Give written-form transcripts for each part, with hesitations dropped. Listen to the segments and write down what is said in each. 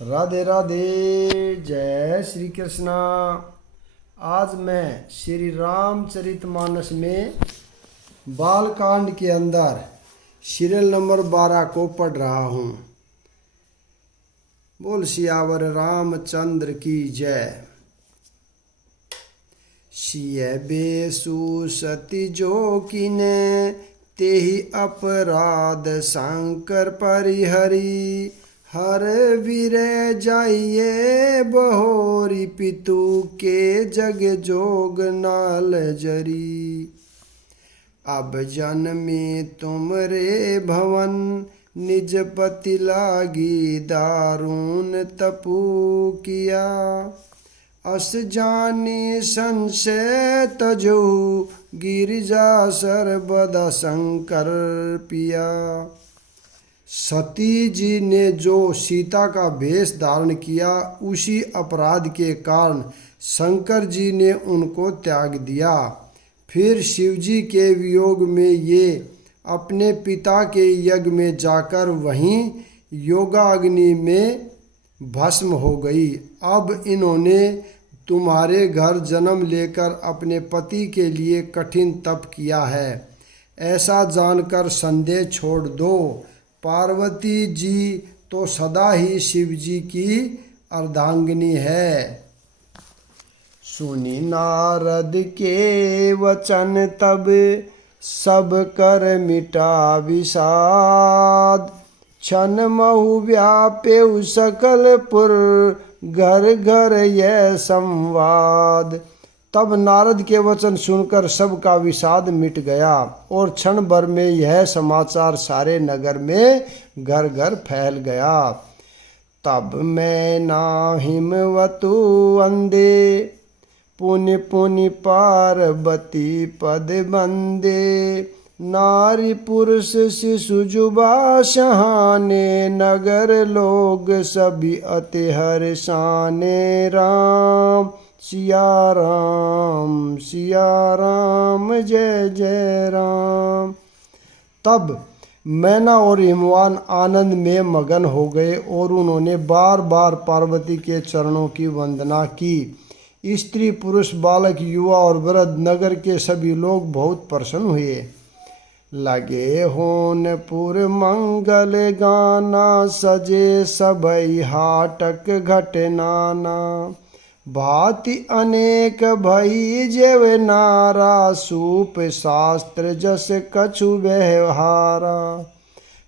राधे राधे। जय श्री कृष्णा। आज मैं श्री रामचरितमानस में बालकांड के अंदर सीरियल नंबर 12 को पढ़ रहा हूँ। बोल सियावर रामचंद्र की जय। सिय बेसु सती जो किने तेहि अपराध शंकर परिहरी। हर वीर जाइए बहोरी पितु के जग जोग नाल जरी। अब जन्मे तुम रे भवन निज पति लागी दारुण तपु किया। अस जानी संशय तजो गिरिजा सर्वदा शंकर पिया। सती जी ने जो सीता का वेश धारण किया उसी अपराध के कारण शंकर जी ने उनको त्याग दिया। फिर शिव जी के वियोग में ये अपने पिता के यज्ञ में जाकर वहीं योगाग्नि में भस्म हो गई। अब इन्होंने तुम्हारे घर जन्म लेकर अपने पति के लिए कठिन तप किया है, ऐसा जानकर संदेह छोड़ दो। पार्वती जी तो सदा ही शिव जी की अर्धांगिनी है। सुनी नारद के वचन तब सब कर मिटा विषाद। क्षण महु व्याप्यु सकल पुर घर घर यह संवाद। तब नारद के वचन सुनकर सबका विषाद मिट गया और क्षण भर में यह समाचार सारे नगर में घर घर फैल गया। तब मैं ना हिमवतु अंधे पुनि पुनि पार्वती पद बंदे। नारी पुरुष शिशु जुबा सहाने नगर लोग सभी अति हर्षाने। राम सिया राम जय जय राम। तब मैना और हिमवान आनंद में मगन हो गए और उन्होंने बार बार पार्वती के चरणों की वंदना की। स्त्री पुरुष बालक युवा और वृद्ध नगर के सभी लोग बहुत प्रसन्न हुए। लगे होनपुर मंगल गाना सजे सबई हाटक घटनाना। भांति अनेक भई जेव नारा सूप शास्त्र जस कछु व्यवहारा।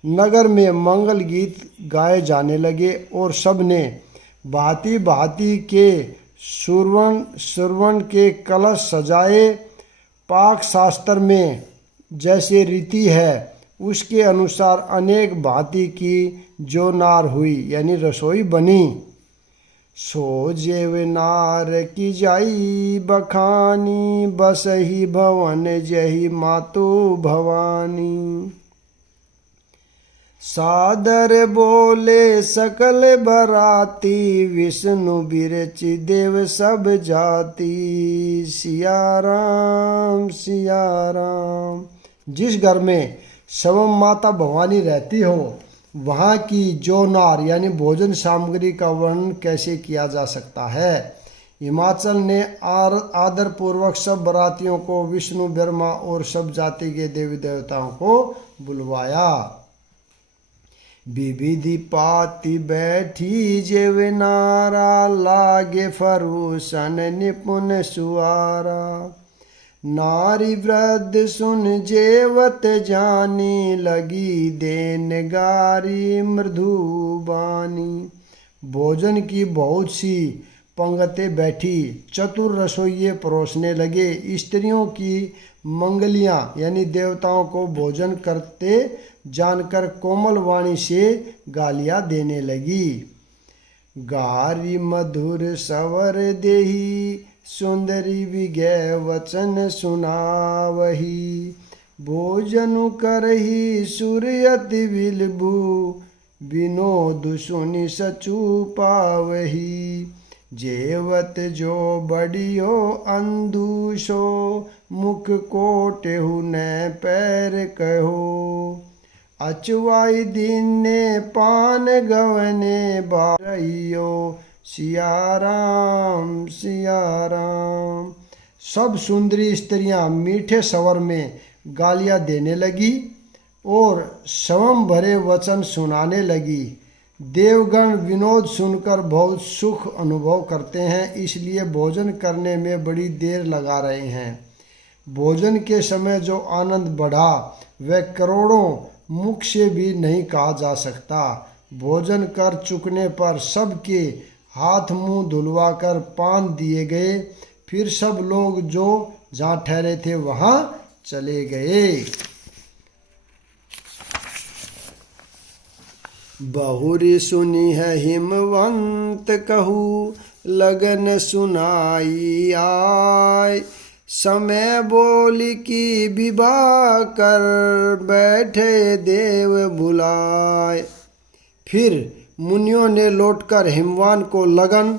नगर में मंगल गीत गाए जाने लगे और सबने भांति भांति के सुरवन के कलश सजाए। पाक शास्त्र में जैसे रीति है उसके अनुसार अनेक भांति की जो नार हुई यानी रसोई बनी। सो जेव नार की जाई बखानी बसही भवन जही मातु भवानी। सादर बोले सकल बराती विष्णु बिरचि देव सब जाति। सिया राम सिया राम। जिस घर में स्वयं माता भवानी रहती हो वहाँ की जो नार यानी भोजन सामग्री का वर्णन कैसे किया जा सकता है। हिमाचल ने आदर पूर्वक सब बरातियों को विष्णु ब्रह्मा और सब जाति के देवी देवताओं को बुलवाया। विविधि पाति बैठी जेव नारा लागे फरूसन निपुण सुआरा। नारी वृद्ध सुन जेवत जानी लगी देन गारी मृदुबानी। भोजन की बहुत सी पंगतें बैठी चतुर रसोइये परोसने लगे। स्त्रियों की मंगलियां यानी देवताओं को भोजन करते जानकर कोमल वाणी से गालियां देने लगी। गारी मधुर सवर देही सुंदरी विज्ञ वचन सुनावही। भोजन करही सूर्यति विलभु विनोद सुनि सचु पावही। जेवत जो बड़ियो अंधुषो मुख कोटेहु न पैर कहो। अचुवाई दीने पान गवने बारइयो, सिया राम सिया राम। सब सुंदरी स्त्रियां मीठे स्वर में गालियां देने लगी और स्वयं भरे वचन सुनाने लगी। देवगण विनोद सुनकर बहुत सुख अनुभव करते हैं, इसलिए भोजन करने में बड़ी देर लगा रहे हैं। भोजन के समय जो आनंद बढ़ा वह करोड़ों मुख से भी नहीं कहा जा सकता। भोजन कर चुकने पर सबके हाथ मुंह धुलवाकर पान दिए गए। फिर सब लोग जो जहाँ ठहरे थे वहाँ चले गए। बहुरी सुनी है हिमवंत कहू, लगन सुनाई आय। समय बोली की विवाह कर, बैठे देव बुलाए। फिर मुनियों ने लौटकर हिमवान को लगन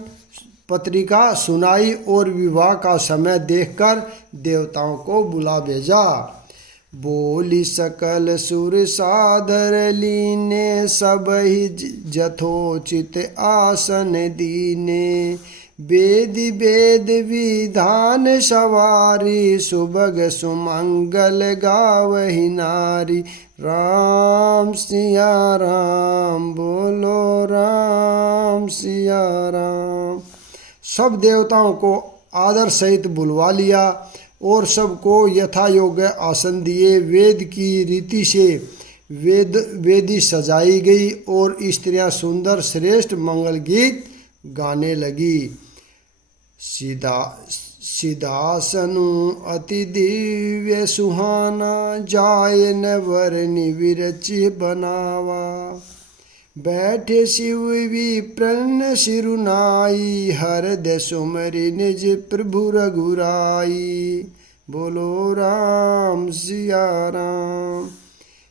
पत्रिका सुनाई और विवाह का समय देखकर देवताओं को बुला भेजा। बोली सकल सुर सादर लीने, सब ही जथोचित आसन दीने। वेद वेद विधान सवारी, सुभग सुमंगल गावहि नारी। राम सिया राम, बोलो राम सिया राम। सब देवताओं को आदर सहित बुलवा लिया और सबको यथा योग्य आसन दिए। वेद की रीति से वेदी सजाई गई और स्त्रियां सुंदर श्रेष्ठ मंगल गीत गाने लगी। सिदासनु अति दिव्य सुहाना, जाय न वरनि विरचि बनावा। बैठे शिव विप्रन सिरुनाई, हरदय सुमरि निज प्रभु रघुराई। बोलो राम सिया राम।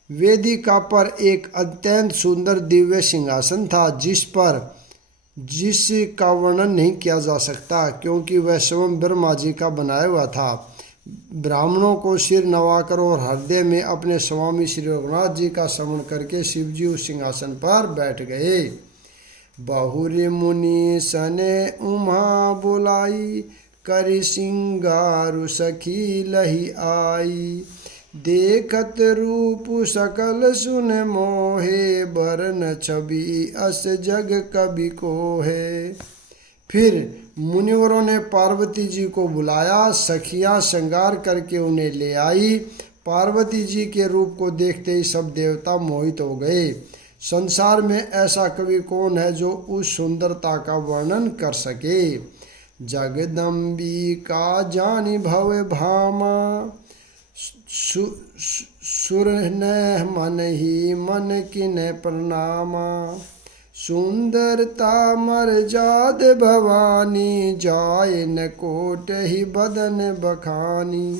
वेदिका पर एक अत्यंत सुंदर दिव्य सिंहासन था, जिसका वर्णन नहीं किया जा सकता, क्योंकि वह स्वयं ब्रह्मा जी का बनाया हुआ था। ब्राह्मणों को सिर नवाकर और हृदय में अपने स्वामी श्री रघुनाथ जी का स्मरण करके शिव जी उस सिंहासन पर बैठ गए। बहुरी मुनि सने उमा बुलाई, करि सिंगारु सखी लही आई। देखत रूप सकल सुन मोहे, बरन छवि अस जग कवि को है। फिर मुनिवरों ने पार्वती जी को बुलाया। सखियां श्रृंगार करके उन्हें ले आई। पार्वती जी के रूप को देखते ही सब देवता मोहित हो गए। संसार में ऐसा कवि कौन है जो उस सुंदरता का वर्णन कर सके। जगदम्बिका जानी भव भामा, सुर न मन ही मन किन प्रणामा। सुंदरता मर्याद भवानी, जाय न कोट ही बदन बखानी।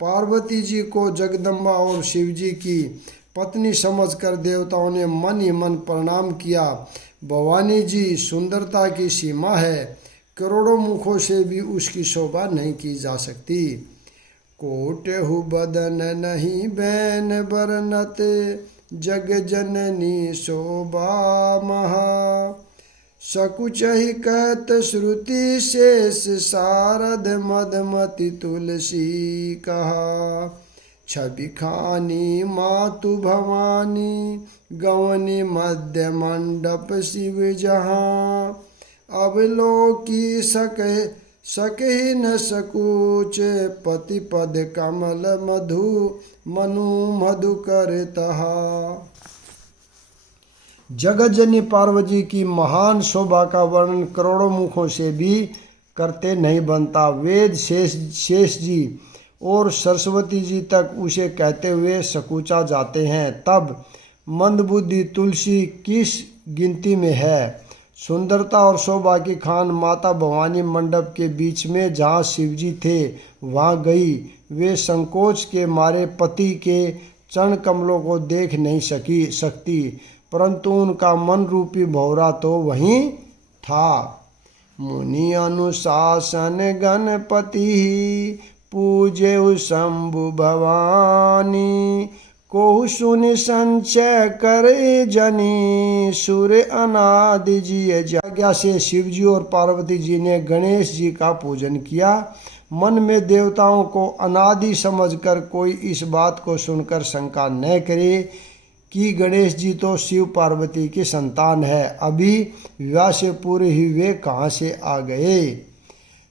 पार्वती जी को जगदम्बा और शिव जी की पत्नी समझकर देवताओं ने मन ही मन प्रणाम किया। भवानी जी सुंदरता की सीमा है, करोड़ों मुखों से भी उसकी शोभा नहीं की जा सकती। कोटहु बदन नहीं बैन बरनत, जग जननी शोभा महा। सकुचहि कहत श्रुति शेष, शारद मदमति तुलसी कहा। छवि खानी मातु भवानी, गवनी मध्य मंडप शिव जहाँ। अब लोकी सकहि न सकुच, पति पद कमल मनु मधुकर तहा। जगतजननी पार्वती की महान शोभा का वर्णन करोड़ों मुखों से भी करते नहीं बनता। वेद शेष जी और सरस्वती जी तक उसे कहते हुए सकुचा जाते हैं, तब मंदबुद्धि तुलसी किस गिनती में है। सुंदरता और शोभा की खान माता भवानी मंडप के बीच में जहाँ शिवजी थे वहाँ गई। वे संकोच के मारे पति के चरण कमलों को देख नहीं सकती, परंतु उनका मन रूपी भौरा तो वहीं था। मुनि अनुशासन गणपति, पूजे शंभु भवानी। कोहु सुनि संचय करे जनी, सूर्य अनादि जी आज्ञा से शिव जी और पार्वती जी ने गणेश जी का पूजन किया। मन में देवताओं को अनादि समझकर कोई इस बात को सुनकर शंका न करे कि गणेश जी तो शिव पार्वती की संतान है, अभी विवाह से पूर्व ही वे कहाँ से आ गए।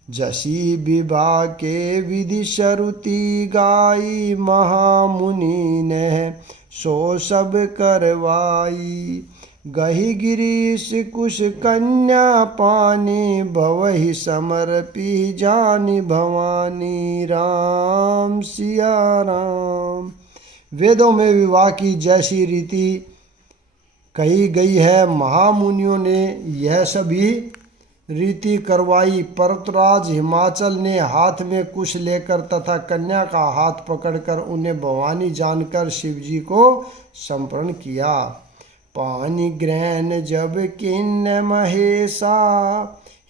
जसी विवाह के विधि श्रुति गाई, महामुनि ने सो सब करवाई। गही गिरीश कुश कन्या पानी, भवहि समर्पी जानी भवानी। राम सिया राम। वेदों में विवाह की जैसी रीति कही गई है, महामुनियों ने यह सभी रीति करवाई। पर्वतराज हिमाचल ने हाथ में कुश लेकर तथा कन्या का हाथ पकड़कर उन्हें भवानी जानकर शिव जी को समर्पण किया। पानी ग्रहण जब किन्न महेशा,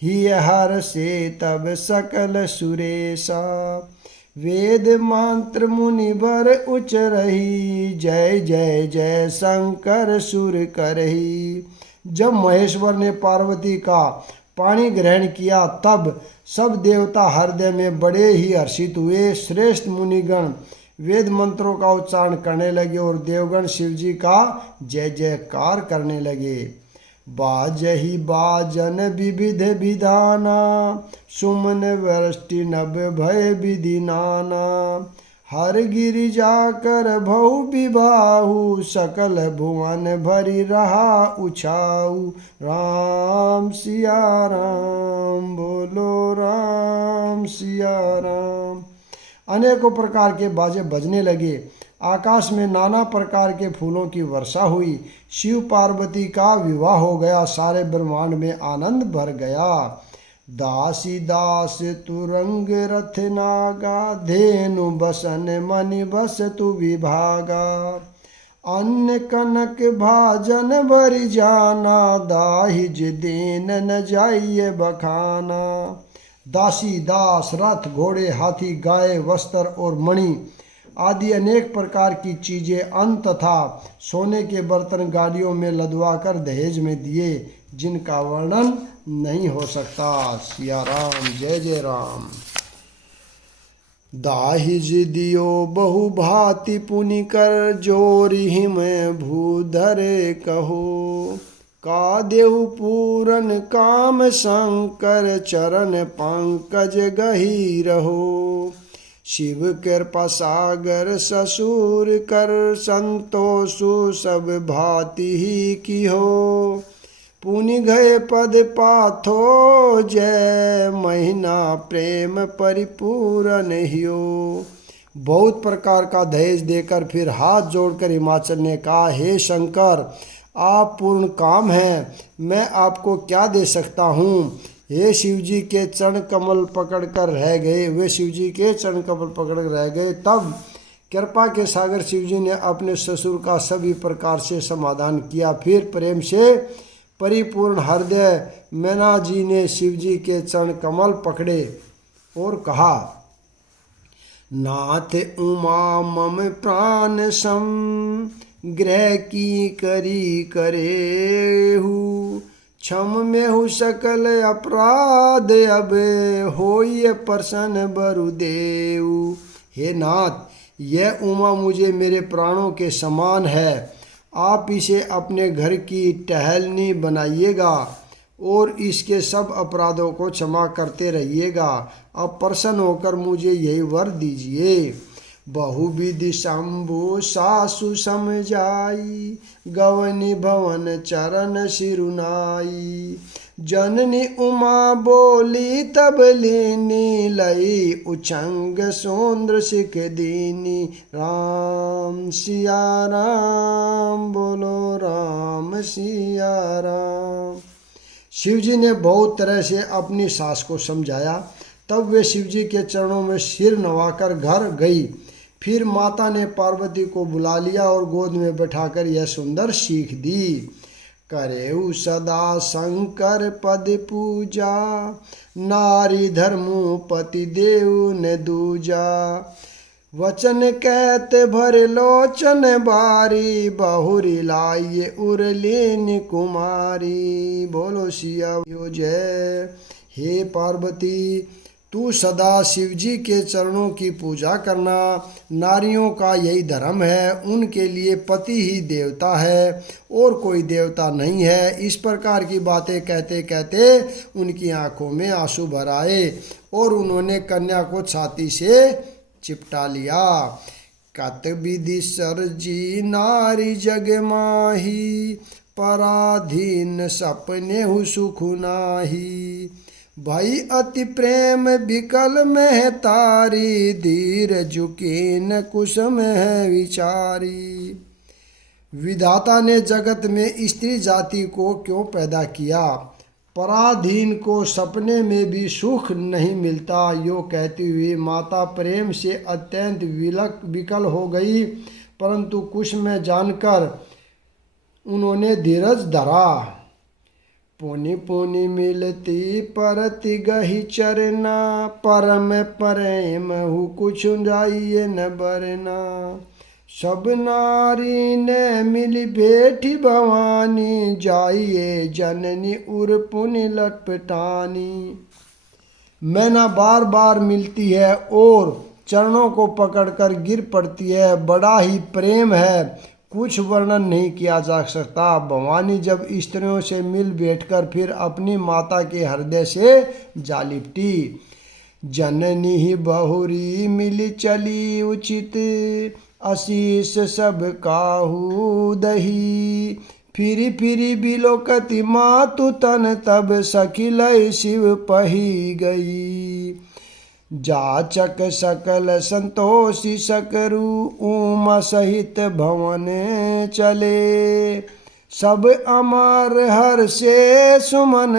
ही हर से तब सकल सुरेशा। वेद मंत्र मुनि बर उच्च रही, जय जय जय शंकर सुर करही। जब महेश्वर ने पार्वती का पानी ग्रहण किया तब सब देवता हृदय में बड़े ही हर्षित हुए। श्रेष्ठ मुनिगण वेद मंत्रों का उच्चारण करने लगे और देवगण शिव जी का जय जयकार करने लगे। बाजहि बाजन विविध विधाना, सुमन वृष्टि नभ भय विधि नाना। हर गिरि जाकर भौ विबाहु, सकल भुवन भरी रहा उछाऊ। राम सिया राम, बोलो राम सिया राम। अनेकों प्रकार के बाजे बजने लगे। आकाश में नाना प्रकार के फूलों की वर्षा हुई। शिव पार्वती का विवाह हो गया। सारे ब्रह्मांड में आनंद भर गया। दासी दास तुरंग रथ नागा, धेनु बसन मनि बस तु विभागा। अन्न कनक भाजन भरि जाना, दाहिज दीन न जाइए बखाना। दासी दास रथ घोड़े हाथी गाय वस्त्र और मणि आदि अनेक प्रकार की चीजें अन्न तथा सोने के बर्तन गाड़ियों में लदवाकर दहेज में दिए, जिनका वर्णन नहीं हो सकता। सिया राम, जय जय राम। दाहिज दियो बहु भांति पुनि कर, जोरि हिम भूधरे कहो। का देहु पूरन काम शंकर, चरण पंकज गही रहो। शिव कृपा सागर ससुर कर, संतोषु सब भांति ही की हो। पुनि गए पद पाथो, जय महीना प्रेम परिपूर्ण हियो। बहुत प्रकार का दहेज देकर फिर हाथ जोड़कर हिमाचल ने कहा, हे शंकर, आप पूर्ण काम हैं, मैं आपको क्या दे सकता हूँ। हे शिव जी के चरण कमल पकड़कर रह गए। वे शिव जी के चरण कमल पकड़ रह गए। तब कृपा के सागर शिव जी ने अपने ससुर का सभी प्रकार से समाधान किया। फिर प्रेम से परिपूर्ण हृदय मैना जी ने शिव जी के चरण कमल पकड़े और कहा, नाथ उमा मम प्राण सम, ग्रह की करी करेहु। क्षम में हु सकल अपराध, अब होइए प्रसन्न बरुदेव। हे नाथ, यह उमा मुझे मेरे प्राणों के समान है। आप इसे अपने घर की टहलनी बनाइएगा और इसके सब अपराधों को क्षमा करते रहिएगा। अब प्रसन्न होकर मुझे यही वर दीजिए। बहुविधि शंभु सासु समझाई, गवनी भवन चरण सिरुनाई। जननी उमा बोली तब लीनी, लई उछंग सौंद्र सिख दीनी। राम सिया राम, बोलो राम सिया राम। शिवजी ने बहुत तरह से अपनी सास को समझाया। तब वे शिवजी के चरणों में सिर नवाकर घर गई। फिर माता ने पार्वती को बुला लिया और गोद में बैठाकर यह सुंदर सीख दी। करेऊ सदा शंकर पद पूजा, नारी धर्मु पति देव ने दूजा। वचन कहते भर लोचन बारी, बहुरी लाइए उरलीन कुमारी। बोलो सिया जय। हे पार्वती, तू सदा शिवजी के चरणों की पूजा करना। नारियों का यही धर्म है, उनके लिए पति ही देवता है और कोई देवता नहीं है। इस प्रकार की बातें कहते कहते उनकी आंखों में आंसू भर आए और उन्होंने कन्या को छाती से चिपटा लिया। कत विधि सरजी नारी जग माही, पराधीन सपने हु सुख नाही। भई अति प्रेम विकल में तारी, धीर झुकीन कुश में विचारी। विधाता ने जगत में स्त्री जाति को क्यों पैदा किया? पराधीन को सपने में भी सुख नहीं मिलता। यो कहती हुई माता प्रेम से अत्यंत विकल हो गई, परंतु कुश में जानकर उन्होंने धीरज धरा। पुनि पुनि मिलती परति गही चरना, परम प्रेम हु कुछ जाइए न बरना। सब नारी ने मिली बेठी भवानी, जाइए जननी उर पुनि लटपटानी। मैना बार बार मिलती है और चरणों को पकड़कर गिर पड़ती है। बड़ा ही प्रेम है, कुछ वर्णन नहीं किया जा सकता। भवानी जब स्त्रियों से मिल बैठकर फिर अपनी माता के हृदय से जा लिपटी। जननी ही बहुरी मिली चली उचित, आशीष सब काहू दही। फिरी फिरी बिलोकति मातु तन, तब सखी लय शिव पही गई। जाचक सकल संतोषी सकरु, उमा सहित भवन चले। सब अमर हर से सुमन,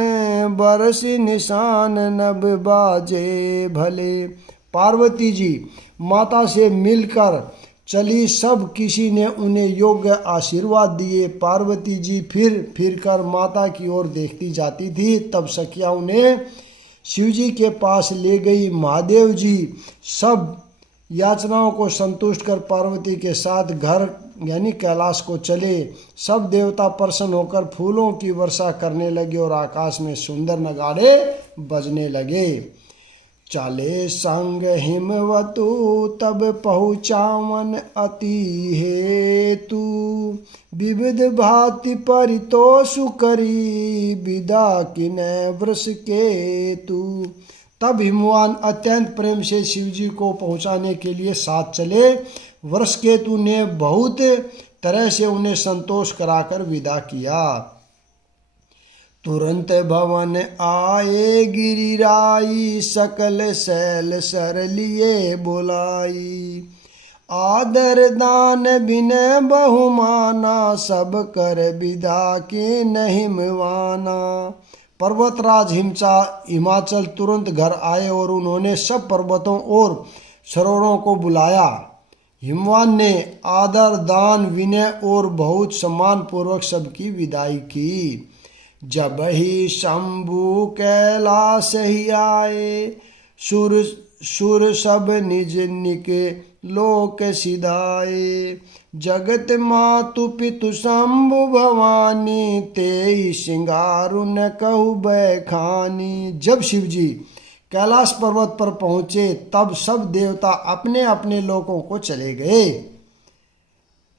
बरसी निशान नभ बाजे भले। पार्वती जी माता से मिलकर चली, सब किसी ने उन्हें योग्य आशीर्वाद दिए। पार्वती जी फिर कर माता की ओर देखती जाती थी। तब सखियाँ उन्हें शिवजी के पास ले गई। महादेव जी सब याचनाओं को संतुष्ट कर पार्वती के साथ घर यानी कैलाश को चले। सब देवता प्रसन्न होकर फूलों की वर्षा करने लगे और आकाश में सुंदर नगाड़े बजने लगे। चले संग हिमवतु, तब पहुँचावन अति हेतु। विविध भांति परितोषु करी, विदा किन्ह वृष केतु। तब हिमवान अत्यंत प्रेम से शिवजी को पहुँचाने के लिए साथ चले। वृषकेतु ने बहुत तरह से उन्हें संतोष कराकर विदा किया। तुरंत भवन आए गिरिराई, सकल शैल सर लिए बोलाई। आदर दान बिनय बहुमाना, सब कर विदा के नहिमवाना। पर्वतराज हिमाचल तुरंत घर आए और उन्होंने सब पर्वतों और सरोवरों को बुलाया। हिमवान ने आदर दान विनय और बहुत सम्मान पूर्वक सबकी विदाई की। जब ही शंभु कैलाश ही आए, सुर सब निज निके लोक सिधाए। जगत मातु पितु शंभु भवानी, तेई सिंगारु न कहु बैखानी। जब शिवजी कैलाश पर्वत पर पहुँचे तब सब देवता अपने अपने लोकों को चले गए।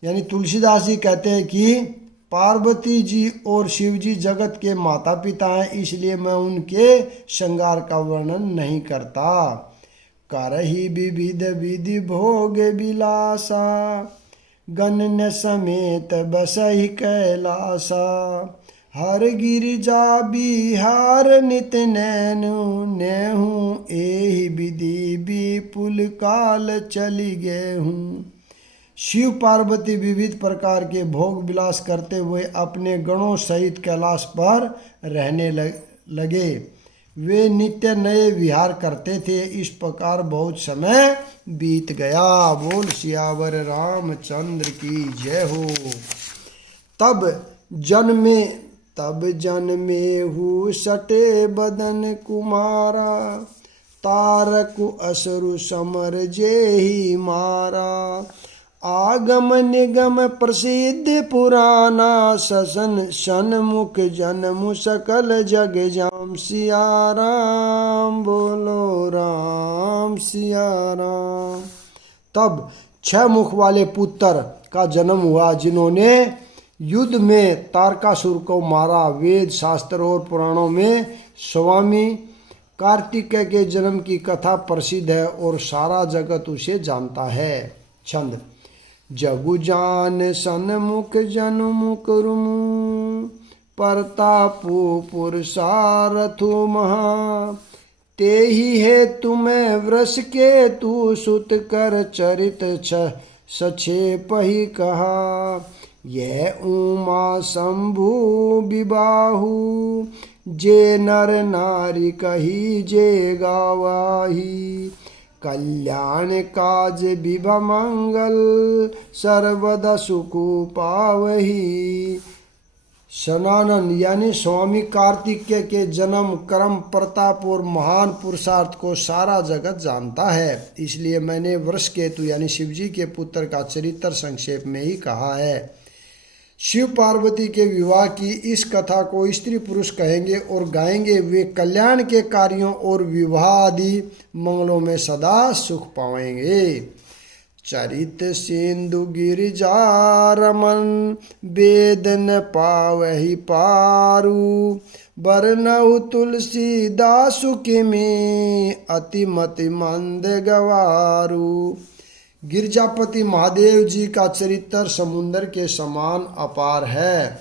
यानी तुलसीदास जी कहते हैं कि पार्वती जी और शिवजी जगत के माता पिता हैं, इसलिए मैं उनके श्रृंगार का वर्णन नहीं करता। करही विविध विधि भोग विलासा, गणन्य समेत बसहि कैलासा। हर गिरिजा बिहार नित नैनु, नेहूँ एहि विधि विपुल काल चली गए हूँ। शिव पार्वती विविध प्रकार के भोग विलास करते हुए अपने गणों सहित कैलाश पर रहने लगे। वे नित्य नए विहार करते थे। इस प्रकार बहुत समय बीत गया। बोल सियावर रामचंद्र की जय हो। तब जन्मे हु सटे बदन कुमारा, तारकु असुरु समर जेहि मारा। आगम निगम प्रसिद्ध पुराना ससन सन्मुख जन्मु सकल जग जाम। सिया राम बोलो राम सिया राम। तब 6 मुख वाले पुत्र का जन्म हुआ जिन्होंने युद्ध में तारकासुर को मारा। वेद शास्त्र और पुराणों में स्वामी कार्तिकेय के जन्म की कथा प्रसिद्ध है और सारा जगत उसे जानता है। छंद। जगु जान सन्मुख जन्मु कुरुमु परतापु पुरुषारथु महा। तेहि है तुम्हें वृष के तू सुत कर चरित सक्षेप ही कहा। यह उमा शंभु विबाहु जे नर नारी कही जे गावाही। कल्याण काज विभा मंगल सर्वदा सुखु पावही। सनानन यानी स्वामी कार्तिकेय के जन्म कर्म प्रताप और महान पुरुषार्थ को सारा जगत जानता है, इसलिए मैंने वृषकेतु यानी शिवजी के पुत्र का चरित्र संक्षेप में ही कहा है। शिव पार्वती के विवाह की इस कथा को स्त्री पुरुष कहेंगे और गाएंगे। वे कल्याण के कार्यों और विवाह आदि मंगलों में सदा सुख पाएंगे। चरित सिंधु गिरिजा रमन वेद न पावहि पारू। बरनहु तुलसीदासु किमि अतिमति मंद गवारू। गिरजापति महादेव जी का चरित्र समुद्र के समान अपार है,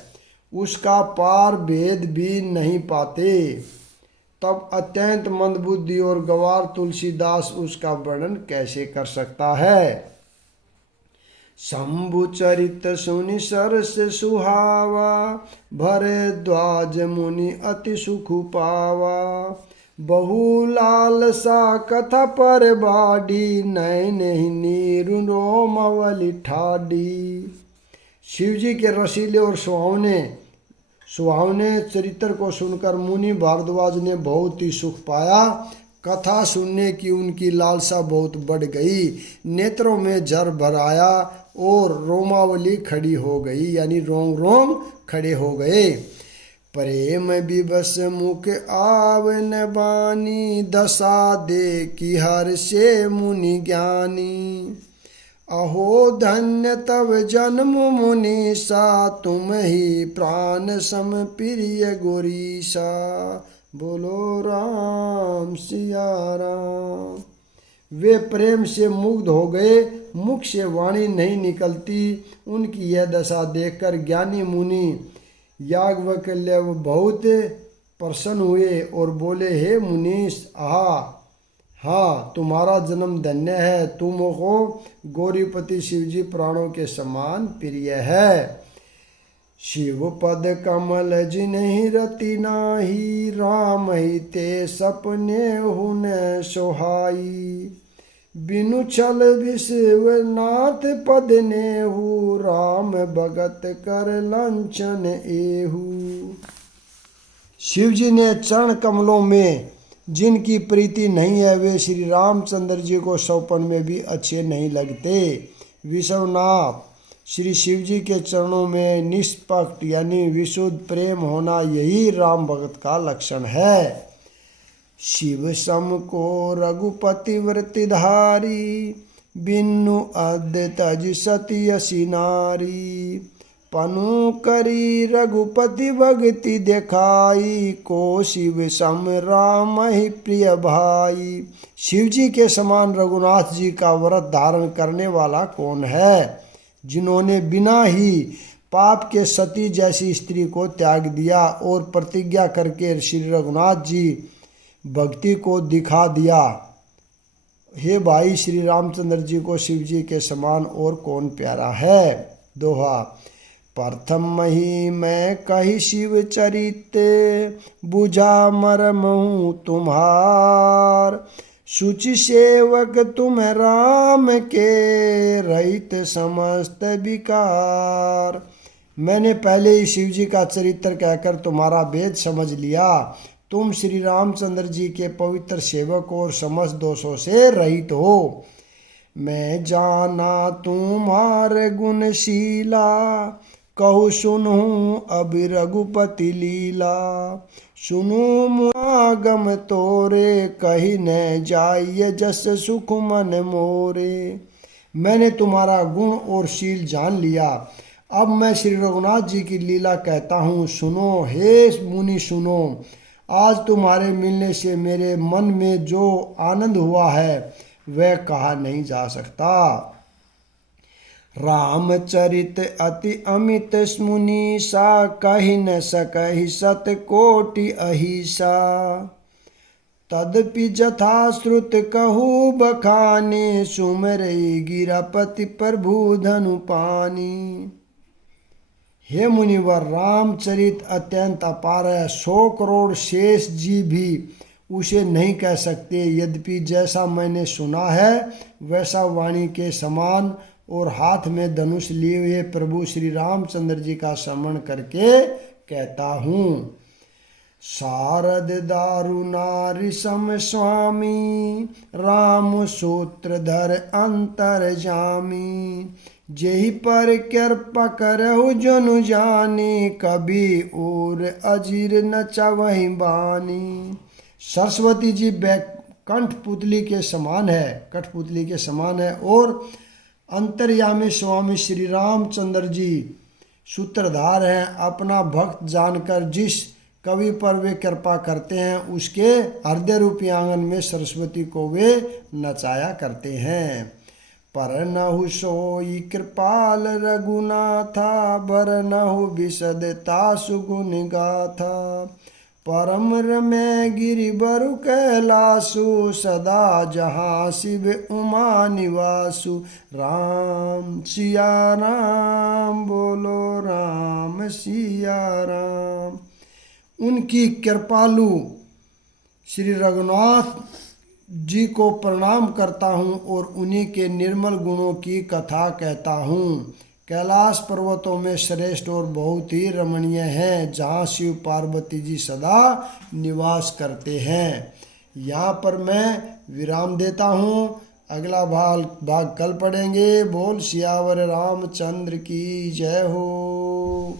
उसका पार भेद भी नहीं पाते। तब अत्यंत मंदबुद्धि और गवार तुलसीदास उसका वर्णन कैसे कर सकता है। शंभु चरित सुनि सरस सुहावा। भरद्वाज मुनि अति सुख पावा। बहु लालसा कथा पर बाडी। नैन नीरु रोमवली ठाडी। शिवजी के रसीले और सुहावने चरित्र को सुनकर मुनि भारद्वाज ने बहुत ही सुख पाया। कथा सुनने की उनकी लालसा बहुत बढ़ गई। नेत्रों में जर भर आया और रोमावली खड़ी हो गई, यानी रोम रोम खड़े हो गए। प्रेम विवश मुख आवन बानी। दशा देखी हर से मुनि ज्ञानी। अहो धन्य तव जन्म मुनीसा। तुम ही प्राण सम प्रिय गोरीसा। बोलो राम सिया राम। वे प्रेम से मुग्ध हो गए, मुख से वाणी नहीं निकलती। उनकी यह दशा देखकर ज्ञानी मुनि याज्ञवल्क्य बहुत प्रसन्न हुए और बोले, हे मुनीश, हाँ तुम्हारा जन्म धन्य है। तुम हो गौरीपति शिवजी प्राणों के समान प्रिय है। शिव पद कमल जिन्हि रति नाही। राम ही ते सपने हुन सोहाई। बिनु छल विश्वनाथ पद नेहु। राम भगत कर लंचन एहू। शिवजी ने चरण कमलों में जिनकी प्रीति नहीं है वे श्री रामचंद्र जी को सौंपन में भी अच्छे नहीं लगते। विश्वनाथ श्री शिवजी के चरणों में निष्पक्ष यानी विशुद्ध प्रेम होना यही राम भगत का लक्षण है। शिव सम को रघुपति व्रति धारी। बिनु अद तज सती असी नारी। पनु करी रघुपति भगति देखाई। को शिव सम राम ही प्रिय भाई। शिवजी के समान रघुनाथ जी का व्रत धारण करने वाला कौन है, जिन्होंने बिना ही पाप के सती जैसी स्त्री को त्याग दिया और प्रतिज्ञा करके श्री रघुनाथ जी भक्ति को दिखा दिया। हे भाई, श्री रामचंद्र जी को शिव जी के समान और कौन प्यारा है। दोहा। प्रथम ही मैं कही शिव चरित। बुझा मरमहु तुम्हार। शुचि सेवक तुम राम के। रहित समस्त विकार। मैंने पहले ही शिव जी का चरित्र कहकर तुम्हारा भेद समझ लिया। तुम श्री रामचंद्र जी के पवित्र सेवक और समस्त दोषों से रहित हो। मैं जाना तुम्हारे गुणशीला, कहूँ सुनूं अब रघुपति लीला। सुनो मुआगम तोरे, कही न जाइए जस सुख मन मोरे। मैंने तुम्हारा गुण और शील जान लिया, अब मैं श्री रघुनाथ जी की लीला कहता हूँ। सुनो हे मुनि सुनो, आज तुम्हारे मिलने से मेरे मन में जो आनंद हुआ है वह कहा नहीं जा सकता। रामचरित अति अमित मुनि सा, कही न सकहि सत कोटि अहिसा। तदपि जथा श्रुत कहू बखाने, सुमरई गिरपति प्रभु धनु पानी। हे मुनिवर, रामचरित अत्यंत अपार है, 100 करोड़ शेष जी भी उसे नहीं कह सकते। यद्यपि जैसा मैंने सुना है वैसा वाणी के समान और हाथ में धनुष लिए हुए प्रभु श्री रामचंद्र जी का स्मरण करके कहता हूँ। शारद दारुनारि सम स्वामी, राम सूत्रधर अंतर जामी। जेहि पर कृपा करहु जनु जानी, कभी और अजीर न चवहि बानी। सरस्वती जी कठपुतली के समान है और अंतर्यामी स्वामी श्री रामचंद्र जी सूत्रधार हैं। अपना भक्त जानकर जिस कवि पर वे कृपा करते हैं उसके हृदय रूपी आंगन में सरस्वती को वे नचाया करते हैं। परनहु सोई कृपाल रघुनाथा, बरनहु विशदता सुगुण गाथा। परम रमे गिरि बरु कैलासु, सदा जहाँ शिव उमा निवासु। राम सिया राम, बोलो राम सिया राम। उनकी कृपालु श्री रघुनाथ जी को प्रणाम करता हूँ और उन्हीं के निर्मल गुणों की कथा कहता हूँ। कैलाश पर्वतों में श्रेष्ठ और बहुत ही रमणीय है, जहाँ शिव पार्वती जी सदा निवास करते हैं। यहाँ पर मैं विराम देता हूँ। अगला भाग कल पढ़ेंगे। बोल सियावर रामचंद्र की जय हो।